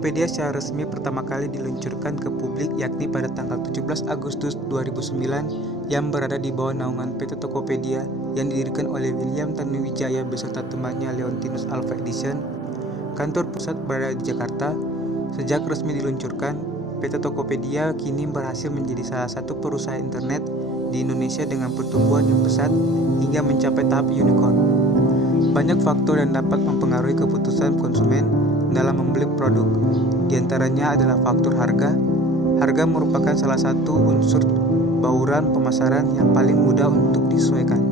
Tokopedia secara resmi pertama kali diluncurkan ke publik yakni pada tanggal 17 Agustus 2009 yang berada di bawah naungan PT Tokopedia yang didirikan oleh William Tanuwijaya beserta temannya Leontinus Alva Edison. Kantor pusat berada di Jakarta. Sejak resmi diluncurkan, PT Tokopedia kini berhasil menjadi salah satu perusahaan internet di Indonesia dengan pertumbuhan yang pesat hingga mencapai tahap unicorn. Banyak faktor yang dapat mempengaruhi keputusan konsumen dalam membeli produk. Di antaranya adalah faktor harga. Harga merupakan salah satu unsur bauran pemasaran yang paling mudah untuk disesuaikan.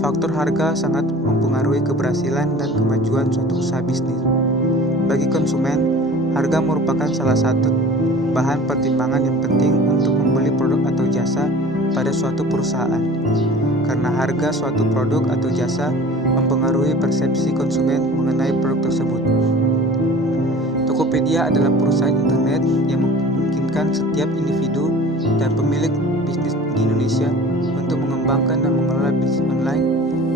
Faktor harga sangat mempengaruhi keberhasilan dan kemajuan suatu usaha bisnis. Bagi konsumen, harga merupakan salah satu bahan pertimbangan yang penting untuk membeli produk atau jasa pada suatu perusahaan. Karena harga suatu produk atau jasa mempengaruhi persepsi konsumen mengenai produk tersebut. Tokopedia adalah perusahaan internet yang memungkinkan setiap individu dan pemilik bisnis di Indonesia untuk mengembangkan dan mengelola bisnis online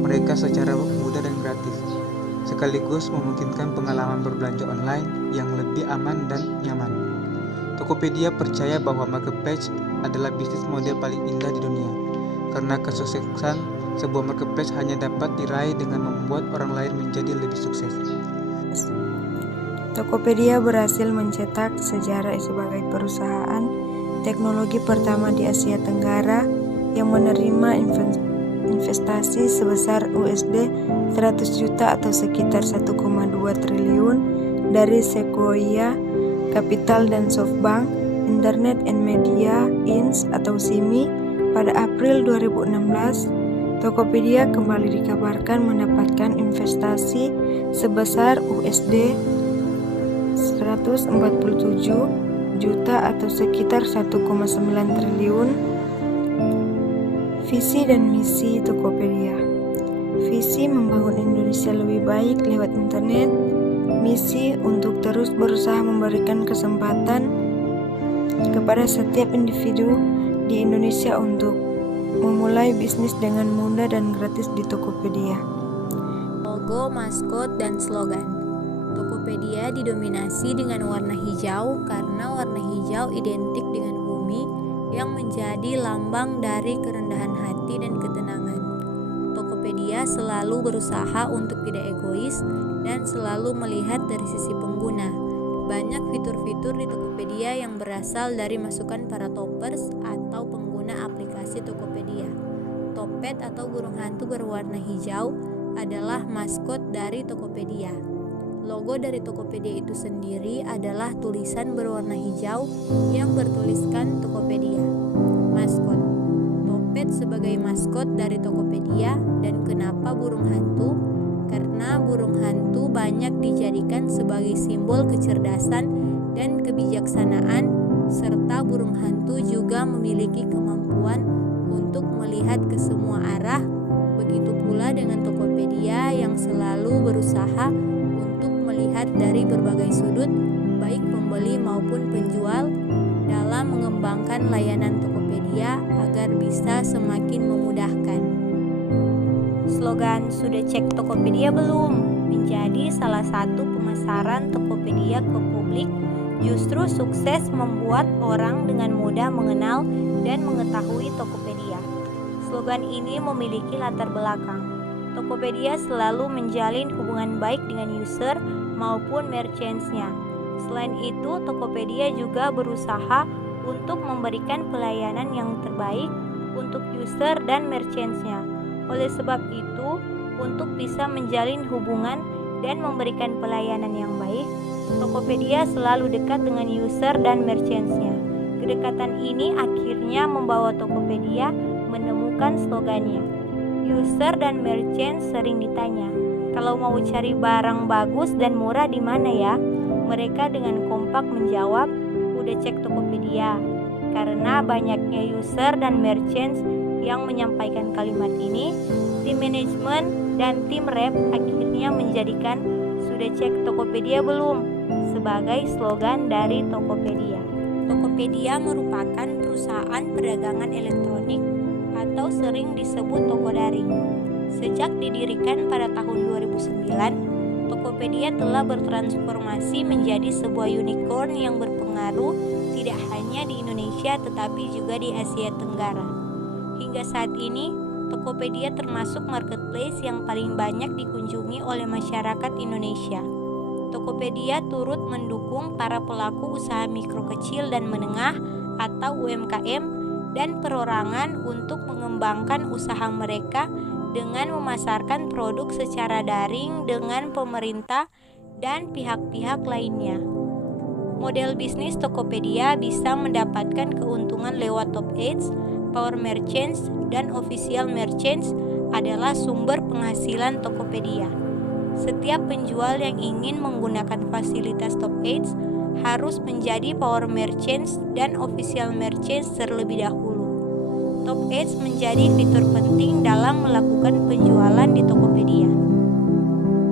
mereka secara mudah dan gratis, sekaligus memungkinkan pengalaman berbelanja online yang lebih aman dan nyaman. Tokopedia percaya bahwa marketplace adalah bisnis model paling indah di dunia, karena kesuksesan sebuah marketplace hanya dapat diraih dengan membuat orang lain menjadi lebih sukses. Tokopedia berhasil mencetak sejarah sebagai perusahaan teknologi pertama di Asia Tenggara yang menerima investasi sebesar USD 100 juta atau sekitar 1,2 triliun dari Sequoia Capital dan SoftBank Internet and Media Inc. atau SIMI pada April 2016. Tokopedia kembali dikabarkan mendapatkan investasi sebesar USD 147 juta atau sekitar 1,9 triliun. Visi dan misi Tokopedia. Visi membangun Indonesia lebih baik lewat internet. Misi untuk terus berusaha memberikan kesempatan kepada setiap individu di Indonesia untuk memulai bisnis dengan mudah dan gratis di Tokopedia. Logo, maskot, dan slogan. Tokopedia didominasi dengan warna hijau karena warna hijau identik dengan bumi yang menjadi lambang dari kerendahan hati dan ketenangan. Tokopedia selalu berusaha untuk tidak egois dan selalu melihat dari sisi pengguna. Banyak fitur-fitur di Tokopedia yang berasal dari masukan para toppers atau pengguna aplikasi Tokopedia. Topet atau burung hantu berwarna hijau adalah maskot dari Tokopedia. Logo dari Tokopedia itu sendiri adalah tulisan berwarna hijau yang bertuliskan Tokopedia. Maskot. Topet sebagai maskot dari Tokopedia. Dan kenapa burung hantu? Karena burung hantu banyak dijadikan sebagai simbol kecerdasan dan kebijaksanaan, serta burung hantu juga memiliki kemampuan untuk melihat ke semua arah. Begitu pula dengan Tokopedia yang selalu berusaha melihat dari berbagai sudut, baik pembeli maupun penjual, dalam mengembangkan layanan Tokopedia agar bisa semakin memudahkan. Slogan "Sudah cek Tokopedia belum?" menjadi salah satu pemasaran Tokopedia ke publik, justru sukses membuat orang dengan mudah mengenal dan mengetahui Tokopedia. Slogan ini memiliki latar belakang. Tokopedia selalu menjalin hubungan baik dengan user maupun merchants-nya. Selain itu, Tokopedia juga berusaha untuk memberikan pelayanan yang terbaik untuk user dan merchants-nya. Oleh sebab itu, untuk bisa menjalin hubungan dan memberikan pelayanan yang baik, Tokopedia selalu dekat dengan user dan merchants-nya. Kedekatan ini akhirnya membawa Tokopedia menemukan slogannya. User dan merchant sering ditanya, kalau mau cari barang bagus dan murah di mana ya? Mereka dengan kompak menjawab, udah cek Tokopedia. Karena banyaknya user dan merchants yang menyampaikan kalimat ini, tim manajemen dan tim rep akhirnya menjadikan sudah cek Tokopedia belum sebagai slogan dari Tokopedia. Tokopedia merupakan perusahaan perdagangan elektronik atau sering disebut toko daring. Sejak didirikan pada tahun 2009, Tokopedia telah bertransformasi menjadi sebuah unicorn yang berpengaruh tidak hanya di Indonesia tetapi juga di Asia Tenggara. Hingga saat ini, Tokopedia termasuk marketplace yang paling banyak dikunjungi oleh masyarakat Indonesia. Tokopedia turut mendukung para pelaku usaha mikro kecil dan menengah atau UMKM dan perorangan untuk mengembangkan usaha mereka dengan memasarkan produk secara daring dengan pemerintah dan pihak-pihak lainnya. Model bisnis Tokopedia bisa mendapatkan keuntungan lewat top ads, power merchants, dan official merchants adalah sumber penghasilan Tokopedia. Setiap penjual yang ingin menggunakan fasilitas top ads harus menjadi power merchants dan official merchants terlebih dahulu. Top ads menjadi fitur penting dalam melakukan penjualan di Tokopedia.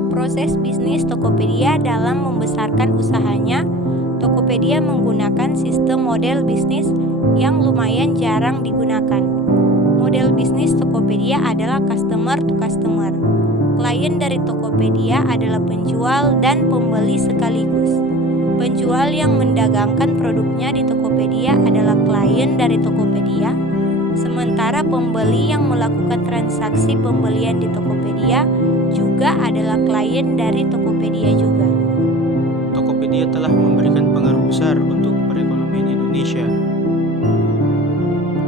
Proses bisnis Tokopedia dalam membesarkan usahanya, Tokopedia menggunakan sistem model bisnis yang lumayan jarang digunakan. Model bisnis Tokopedia adalah customer to customer. Klien dari Tokopedia adalah penjual dan pembeli sekaligus. Penjual yang mendagangkan produknya di Tokopedia adalah klien dari Tokopedia, sementara pembeli yang melakukan transaksi pembelian di Tokopedia juga adalah klien dari Tokopedia juga. Tokopedia telah memberikan pengaruh besar untuk perekonomian Indonesia,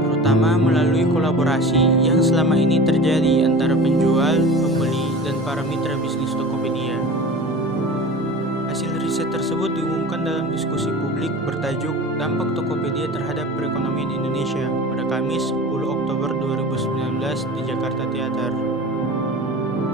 terutama melalui kolaborasi yang selama ini terjadi antara penjual, pembeli, dan para mitra bisnis Tokopedia. Hasil riset tersebut diumumkan dalam diskusi publik bertajuk Dampak Tokopedia Terhadap Perekonomian Indonesia pada Kamis 10 Oktober 2019 di Jakarta Theater,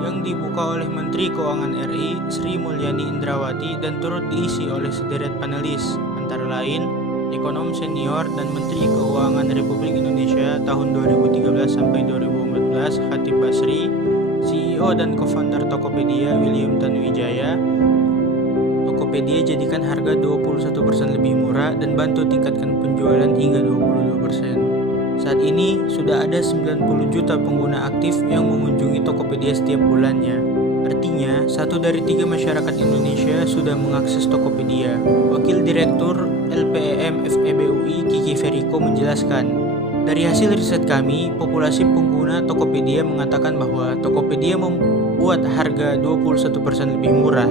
yang dibuka oleh Menteri Keuangan RI Sri Mulyani Indrawati dan turut diisi oleh sederet panelis, antara lain ekonom senior dan Menteri Keuangan Republik Indonesia tahun 2013 sampai 2014 Khatib Basri, CEO dan co-founder Tokopedia William Tanuwijaya. Tokopedia jadikan harga 21% lebih murah dan bantu tingkatkan penjualan hingga 22%. Saat ini sudah ada 90 juta pengguna aktif yang mengunjungi Tokopedia setiap bulannya. Artinya, 1 dari 3 masyarakat Indonesia sudah mengakses Tokopedia. Wakil Direktur LPEM FEB UI Kiki Feriko menjelaskan, dari hasil riset kami, populasi pengguna Tokopedia mengatakan bahwa Tokopedia membuat harga 21% lebih murah.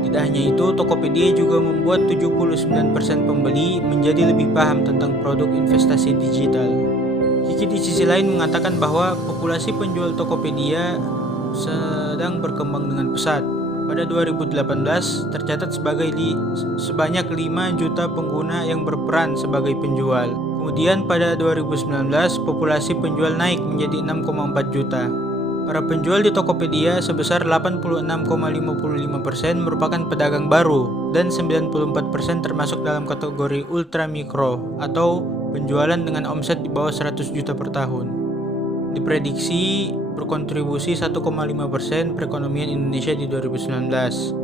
Tidak hanya itu, Tokopedia juga membuat 79% pembeli menjadi lebih paham tentang produk investasi digital. Kiki di sisi lain mengatakan bahwa populasi penjual Tokopedia sedang berkembang dengan pesat. Pada 2018, tercatat sebanyak 5 juta pengguna yang berperan sebagai penjual. Kemudian pada 2019, populasi penjual naik menjadi 6,4 juta. Para penjual di Tokopedia sebesar 86,55% merupakan pedagang baru dan 94% termasuk dalam kategori ultra mikro atau penjualan dengan omset di bawah 100 juta per tahun. Diprediksi berkontribusi 1,5% perekonomian Indonesia di 2019.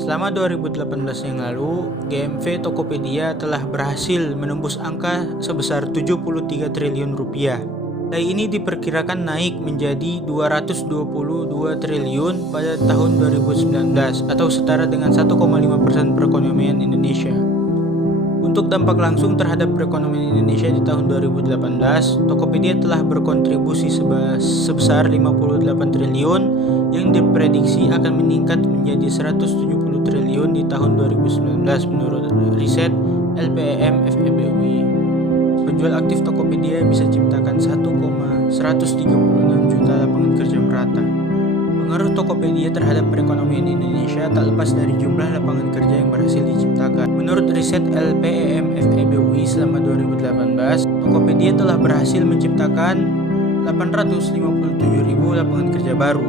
Selama 2018 yang lalu, GMV Tokopedia telah berhasil menembus angka sebesar 73 triliun rupiah. Nilai ini diperkirakan naik menjadi 222 triliun pada tahun 2019 atau setara dengan 1,5% perekonomian Indonesia. Untuk dampak langsung terhadap perekonomian Indonesia di tahun 2018, Tokopedia telah berkontribusi sebesar 58 triliun yang diprediksi akan meningkat menjadi 170 triliun di tahun 2019 menurut riset LPEM FEB UI. Penjual aktif Tokopedia bisa ciptakan 1,136 juta lapangan kerja merata. Pengaruh Tokopedia terhadap perekonomian Indonesia tak lepas dari jumlah lapangan kerja yang berhasil diciptakan. Menurut riset LPEM FEB UI selama 2018, Tokopedia telah berhasil menciptakan 857.000 lapangan kerja baru.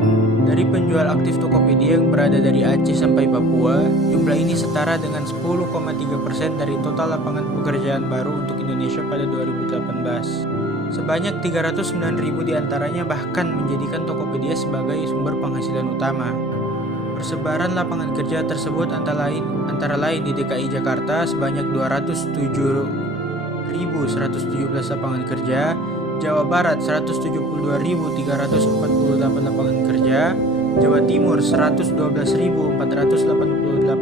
Dari penjual aktif Tokopedia yang berada dari Aceh sampai Papua, jumlah ini setara dengan 10,3% dari total lapangan pekerjaan baru untuk Indonesia pada 2018. Sebanyak 309.000 diantaranya bahkan menjadikan Tokopedia sebagai sumber penghasilan utama. Persebaran lapangan kerja tersebut antara lain di DKI Jakarta sebanyak 207.117 lapangan kerja, Jawa Barat 172.348 lapangan kerja, Jawa Timur 112.488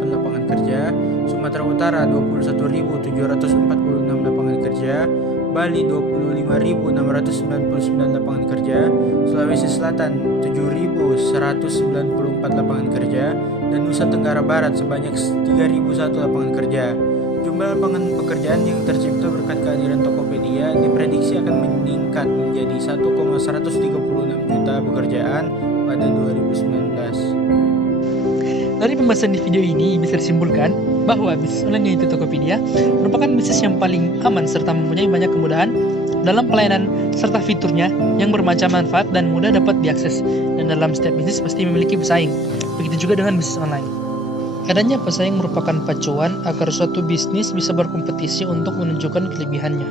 lapangan kerja, Sumatera Utara 21.746 lapangan kerja, Bali 25.699 lapangan kerja, Sulawesi Selatan 7.194 lapangan kerja, dan Nusa Tenggara Barat sebanyak 3.001 lapangan kerja. Jumlah lapangan pekerjaan yang tercipta berkat kehadiran Tokopedia diprediksi akan meningkat menjadi 1,136 juta pekerjaan pada 2019. Dari pembahasan di video ini bisa disimpulkan bahwa bisnis online yaitu Tokopedia merupakan bisnis yang paling aman serta mempunyai banyak kemudahan dalam pelayanan serta fiturnya yang bermacam manfaat dan mudah dapat diakses. Dan dalam setiap bisnis pasti memiliki pesaing. Begitu juga dengan bisnis online. Adanya pesaing merupakan pacuan agar suatu bisnis bisa berkompetisi untuk menunjukkan kelebihannya,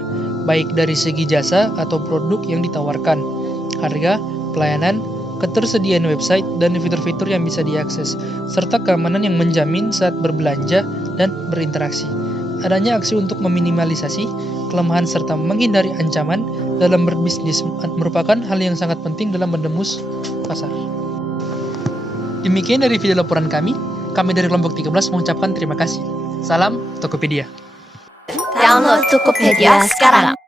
baik dari segi jasa atau produk yang ditawarkan, harga, pelayanan, ketersediaan website, dan fitur-fitur yang bisa diakses, serta keamanan yang menjamin saat berbelanja dan berinteraksi. Adanya aksi untuk meminimalisasi kelemahan serta menghindari ancaman dalam berbisnis merupakan hal yang sangat penting dalam menembus pasar. Demikian dari video laporan kami dari kelompok 13 mengucapkan terima kasih. Salam Tokopedia. Download Tokopedia sekarang.